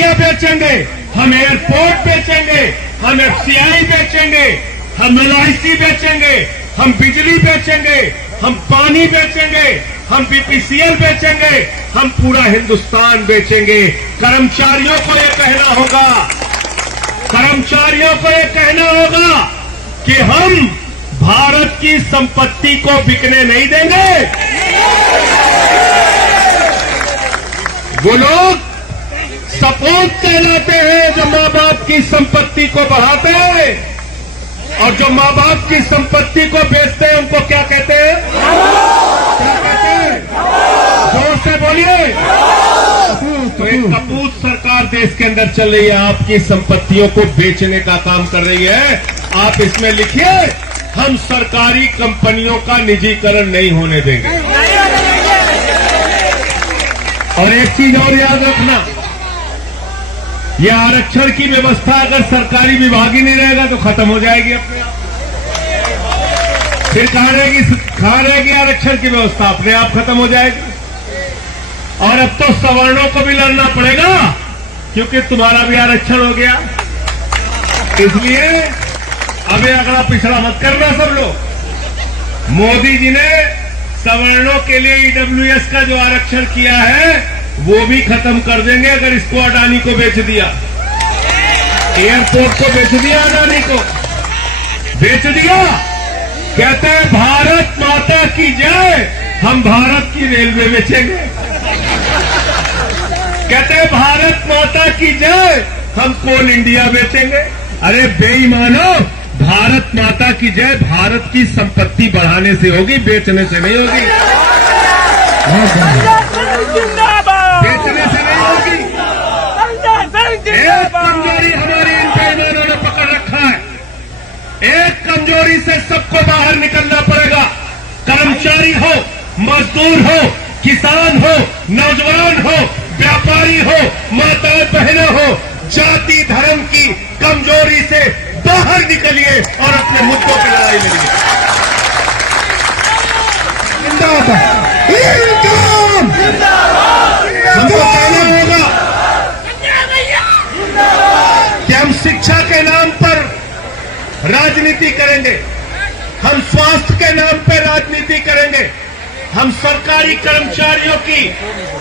हॉस्पिटलिया बेचेंगे, हम एयरपोर्ट बेचेंगे, हम एफसीआई बेचेंगे, हम एलआईसी बेचेंगे, हम बिजली बेचेंगे, हम पानी बेचेंगे, हम बीपीसीएल बेचेंगे, हम पूरा हिंदुस्तान बेचेंगे। कर्मचारियों को यह कहना होगा, कर्मचारियों को यह कहना होगा कि हम भारत की संपत्ति को बिकने नहीं देंगे। वो लोग सपोर्ट कहलाते हैं जो मां बाप की संपत्ति को बढ़ाते हैं, और जो मां बाप की संपत्ति को बेचते हैं उनको क्या कहते हैं? क्या कहते हैं? जोर से बोलिए। तो एक कपूत सरकार देश के अंदर चल रही है, आपकी संपत्तियों को बेचने का काम कर रही है। आप इसमें लिखिए, हम सरकारी कंपनियों का निजीकरण नहीं होने देंगे। और एक चीज और याद रखना, यह आरक्षण की व्यवस्था अगर सरकारी विभाग ही नहीं रहेगा तो खत्म हो जाएगी अपने आप। फिर कहां रहेगी आरक्षण की व्यवस्था? अपने आप खत्म हो जाएगी। और अब तो सवर्णों को भी लड़ना पड़ेगा, क्योंकि तुम्हारा भी आरक्षण हो गया। इसलिए अबे अगला पिछड़ा मत करना सब लोग। मोदी जी ने सवर्णों के लिए ईडब्ल्यूएस का जो आरक्षण किया है वो भी खत्म कर देंगे अगर इसको अडानी को बेच दिया। एयरपोर्ट को बेच दिया, अडानी को बेच दिया। कहते हैं भारत माता की जय, हम भारत की रेलवे बेचेंगे। कहते हैं भारत माता की जय, हम कोल इंडिया बेचेंगे। अरे बेईमानो, भारत माता की जय भारत की संपत्ति बढ़ाने से होगी, बेचने से नहीं होगी। बेचने से नहीं होगी। एक कमजोरी हमारी इन बेईमानों ने पकड़ रखा है। एक कमजोरी से सबको बाहर निकलना पड़ेगा। कर्मचारी हो, मजदूर हो, किसान हो, नौजवान हो, व्यापारी हो, माताएं बहनें हो, जाति धर्म की कमजोरी से बाहर निकलिए और अपने मुद्दों की लड़ाई लड़िए। जिंदाबाद। हमको कहना होगा कि हम शिक्षा के नाम पर राजनीति करेंगे, हम स्वास्थ्य के नाम पर राजनीति करेंगे, हम सरकारी कर्मचारियों की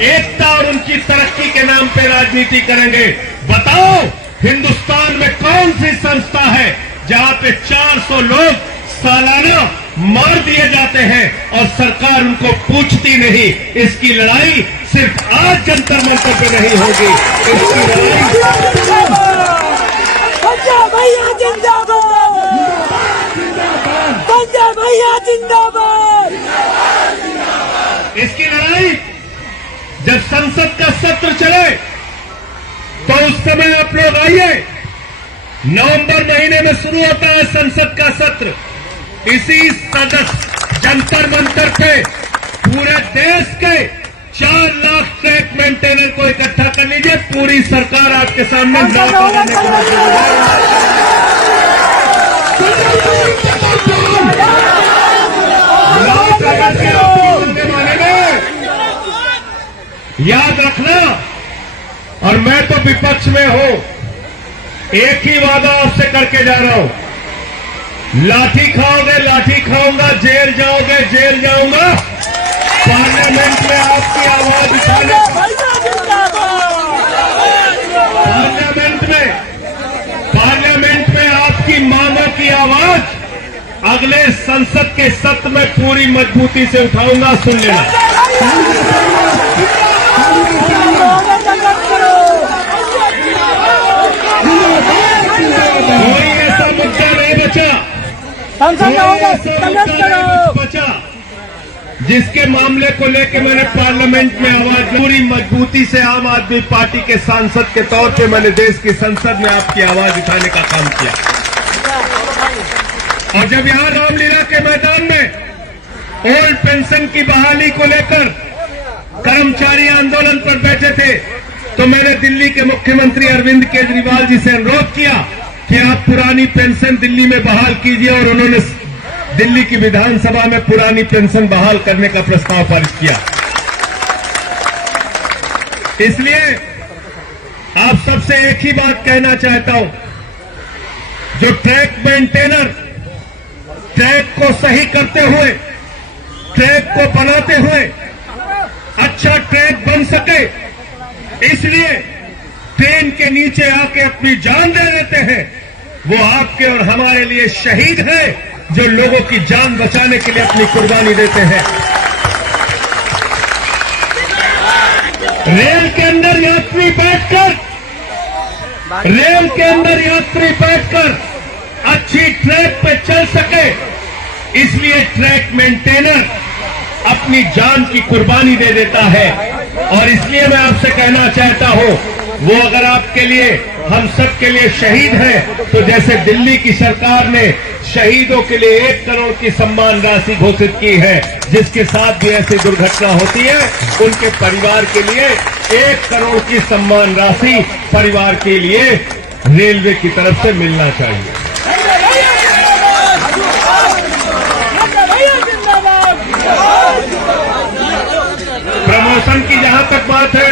एकता और उनकी तरक्की के नाम पर राजनीति करेंगे। बताओ हिंदुस्तान में कौन सी संस्था है जहां पे 400 लोग सालाना मार दिए जाते हैं और सरकार उनको पूछती नहीं? इसकी लड़ाई सिर्फ आज जंतर मंतर पे नहीं होगी, इसकी लड़ाई पंजाब भैया जिंदाबाद, पंजाब भैया जिंदाबाद। इसकी लड़ाई जब संसद का सत्र चले तो उस समय आप लोग आइए। नवंबर महीने में शुरू होता है संसद का सत्र। इसी सदस्य जंतर मंतर पे पूरे देश के 4 लाख ट्रैक मेंटेनर को इकट्ठा कर लीजिए। पूरी सरकार आपके सामने लाख याद रखना। और मैं तो विपक्ष में हूं, एक ही वादा आपसे करके जा रहा हूं, लाठी खाओगे लाठी खाऊंगा, जेल जाओगे जेल जाऊंगा। पार्लियामेंट में आपकी आवाज उठाने, पार्लियामेंट में आपकी मांगों की आवाज अगले संसद के सत्र में पूरी मजबूती से उठाऊंगा। सुन लेना। कोई ऐसा मुद्दा नहीं बचा जिसके मामले को लेकर मैंने पार्लियामेंट में आवाज पूरी मजबूती से आम आदमी पार्टी के सांसद के तौर पे मैंने देश की संसद में आपकी आवाज उठाने का काम किया। और जब यहां रामलीला के मैदान में ओल्ड पेंशन की बहाली को लेकर कर्मचारी आंदोलन पर बैठे थे तो मैंने दिल्ली के मुख्यमंत्री अरविंद केजरीवाल जी से अनुरोध किया कि आप पुरानी पेंशन दिल्ली में बहाल कीजिए, और उन्होंने दिल्ली की विधानसभा में पुरानी पेंशन बहाल करने का प्रस्ताव पारित किया। इसलिए आप सबसे एक ही बात कहना चाहता हूं, जो ट्रैक मेंटेनर ट्रैक को सही करते हुए, ट्रैक को बनाते हुए अच्छा ट्रैक बन सके, इसलिए ट्रेन के नीचे आके अपनी जान दे देते हैं, वो आपके और हमारे लिए शहीद हैं, जो लोगों की जान बचाने के लिए अपनी कुर्बानी देते हैं। रेल के अंदर यात्री बैठकर अच्छी ट्रैक पे चल सके, इसलिए ट्रैक मेंटेनर अपनी जान की कुर्बानी दे देता है। और इसलिए मैं आपसे कहना चाहता हूं, वो अगर आपके लिए, हम सब के लिए शहीद हैं, तो जैसे दिल्ली की सरकार ने शहीदों के लिए 1 करोड़ की सम्मान राशि घोषित की है, जिसके साथ भी ऐसी दुर्घटना होती है, उनके परिवार के लिए 1 करोड़ की सम्मान राशि परिवार के लिए रेलवे की तरफ से मिलना चाहिए। प्रमोशन की जहां तक बात है,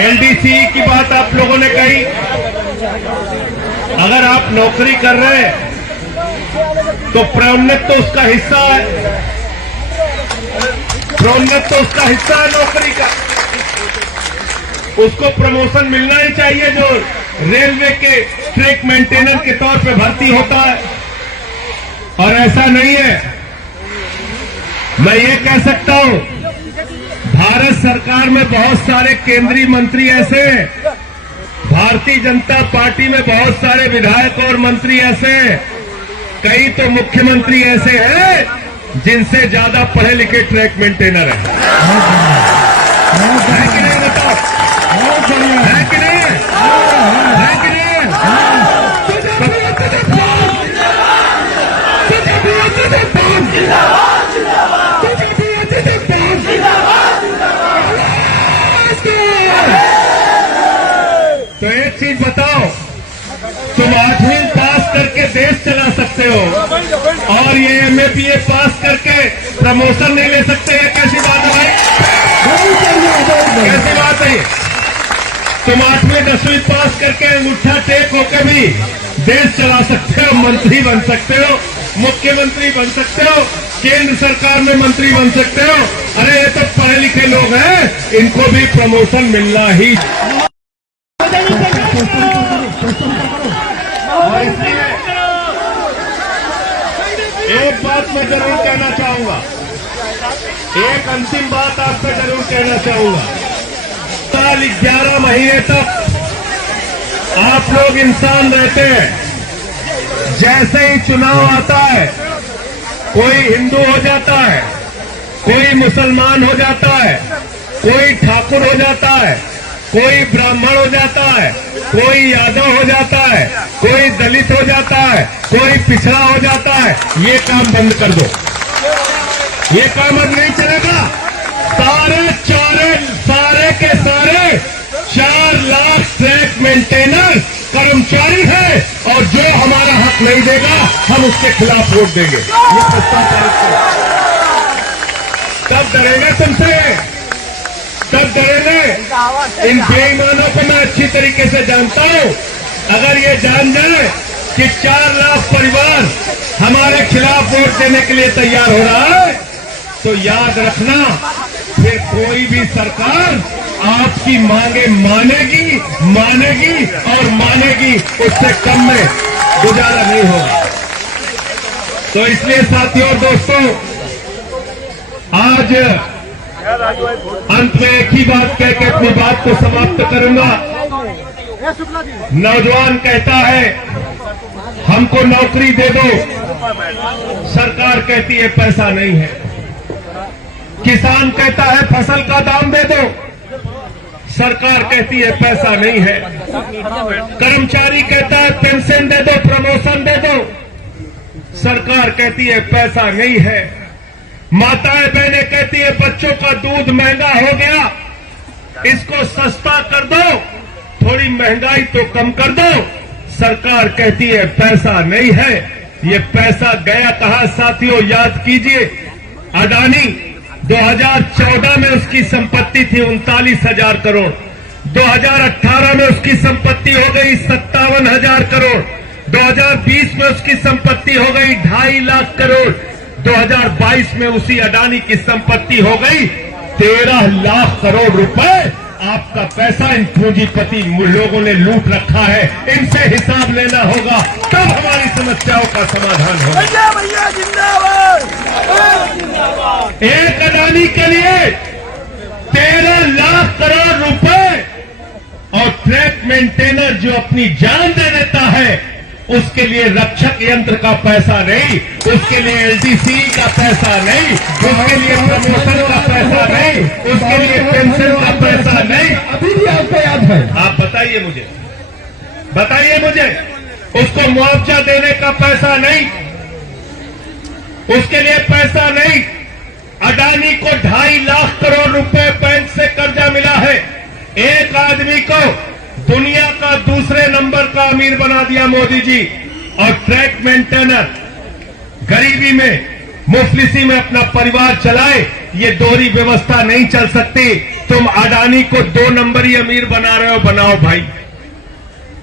एलडीसी की बात आप लोगों ने कही, अगर आप नौकरी कर रहे हैं तो प्रोन्नत तो उसका हिस्सा है, प्रोन्नत तो उसका हिस्सा है नौकरी का, उसको प्रमोशन मिलना ही चाहिए जो रेलवे के ट्रैक मेंटेनर के तौर पे भर्ती होता है। और ऐसा नहीं है, मैं ये कह सकता हूं, भारत सरकार में बहुत सारे केंद्रीय मंत्री ऐसे हैं, भारतीय जनता पार्टी में बहुत सारे विधायक और मंत्री ऐसे हैं, कई तो मुख्यमंत्री ऐसे हैं जिनसे ज्यादा पढ़े लिखे ट्रैक मेंटेनर हैं। है कि नहीं बताओ? है कि नहीं? है कि नहीं? तो एक चीज बताओ, तुम 8वीं पास करके देश चला सकते हो और ये एमए पास करके प्रमोशन नहीं ले सकते हैं? कैसी बात है भाई? कैसी बात है? तुम 8वीं 10वीं पास करके अंगूठा टेक होकर भी देश चला सकते हो, मंत्री बन सकते हो, मुख्यमंत्री बन सकते हो, केंद्र सरकार में मंत्री बन सकते हो। अरे ये तो पढ़े लिखे लोग हैं, इनको भी प्रमोशन मिलना ही। और इसलिए एक बात मैं जरूर कहना चाहूंगा, एक अंतिम बात आपसे जरूर कहना चाहूंगा, साल 11 महीने तक आप लोग इंसान रहते हैं, जैसे ही चुनाव आता है कोई हिंदू हो जाता है, कोई मुसलमान हो जाता है, कोई ठाकुर हो जाता है, कोई ब्राह्मण हो जाता है, कोई यादव हो जाता है, कोई दलित हो जाता है, कोई पिछड़ा हो जाता है। ये काम बंद कर दो, ये काम अब नहीं चलेगा। सारे के सारे 4 लाख ट्रैक मेंटेनर कर्मचारी है और जो हमारा हक नहीं देगा हम उसके खिलाफ वोट देंगे। ये प्रस्ताव पारित करो। तब डरेंगे तुमसे, तब डरेंगे। इन बेईमानों को मैं अच्छी तरीके से जानता हूं। अगर ये जान जाए कि 4 लाख परिवार हमारे खिलाफ वोट देने के लिए तैयार हो रहा है, तो याद रखना फिर कोई भी सरकार आपकी मांगे मानेगी और मानेगी, उससे कम में गुजारा नहीं होगा। तो इसलिए साथियों और दोस्तों, आज अंत में एक ही बात कह के अपनी बात को समाप्त करूंगा। नौजवान कहता है हमको नौकरी दे दो, सरकार कहती है पैसा नहीं है। किसान कहता है फसल का दाम दे दो, सरकार कहती है पैसा नहीं है। कर्मचारी कहता है पेंशन दे दो, प्रमोशन दे दो, सरकार कहती है पैसा नहीं है। माताएं बहनें कहती है बच्चों का दूध महंगा हो गया, इसको सस्ता कर दो, थोड़ी महंगाई तो कम कर दो, सरकार कहती है पैसा नहीं है। ये पैसा गया कहां साथियों? याद कीजिए, अडानी 2014 में उसकी संपत्ति थी 39,000 करोड़, 2018 में उसकी संपत्ति हो गई 57,000 करोड़, 2020 में उसकी संपत्ति हो गई 2.5 लाख करोड़, 2022 में उसी अडानी की संपत्ति हो गई 13 लाख करोड़ रुपए। आपका पैसा इन पूंजीपति लोगों ने लूट रखा है, इनसे हिसाब लेना होगा, तब हमारी समस्याओं का समाधान होगा। पंजाब भैया जिंदाबाद, जिंदाबाद। एक अडानी के लिए 13 लाख करोड़ रुपए और ट्रैक मेंटेनर जो अपनी जान दे देता है, उसके लिए रक्षक यंत्र का पैसा नहीं, उसके लिए एलडीसी का पैसा नहीं, उसके लिए प्रमोशन का पैसा नहीं, उसके लिए पेंशन का पैसा नहीं। अभी भी आपको याद है? आप बताइए मुझे, उसको मुआवजा देने का पैसा नहीं, उसके लिए पैसा नहीं। अडानी को 2.5 लाख करोड़ रुपए बैंक से कर्जा मिला है। एक आदमी को दुनिया का दूसरे नंबर का अमीर बना दिया मोदी जी, और ट्रैक मेंटेनर गरीबी में मुफलिसी में अपना परिवार चलाए, ये दोहरी व्यवस्था नहीं चल सकती। तुम अडानी को 2 नंबरी अमीर बना रहे हो, बनाओ भाई,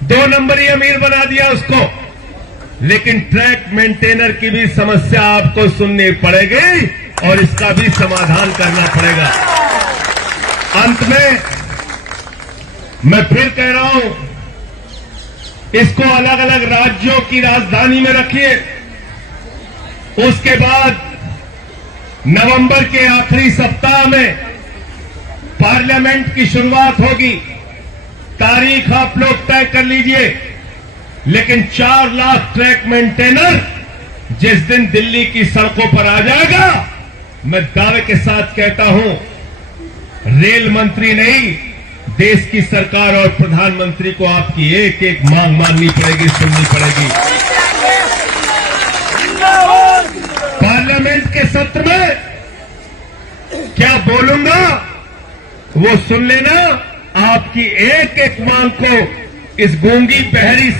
2 नंबरी अमीर बना दिया उसको, लेकिन ट्रैक मेंटेनर की भी समस्या आपको सुननी पड़ेगी और इसका भी समाधान करना पड़ेगा। अंत में मैं फिर कह रहा हूं, इसको अलग अलग राज्यों की राजधानी में रखिए। उसके बाद नवंबर के आखिरी सप्ताह में पार्लियामेंट की शुरुआत होगी। तारीख आप लोग तय कर लीजिए, लेकिन 4 लाख ट्रैक मेंटेनर जिस दिन दिल्ली की सड़कों पर आ जाएगा, मैं दावे के साथ कहता हूं, रेल मंत्री नहीं, देश की सरकार और प्रधानमंत्री को आपकी एक एक मांग माननी पड़ेगी, सुननी पड़ेगी। पार्लियामेंट के सत्र में क्या बोलूंगा वो सुन लेना। आपकी एक एक मांग को इस गूंगी बहरी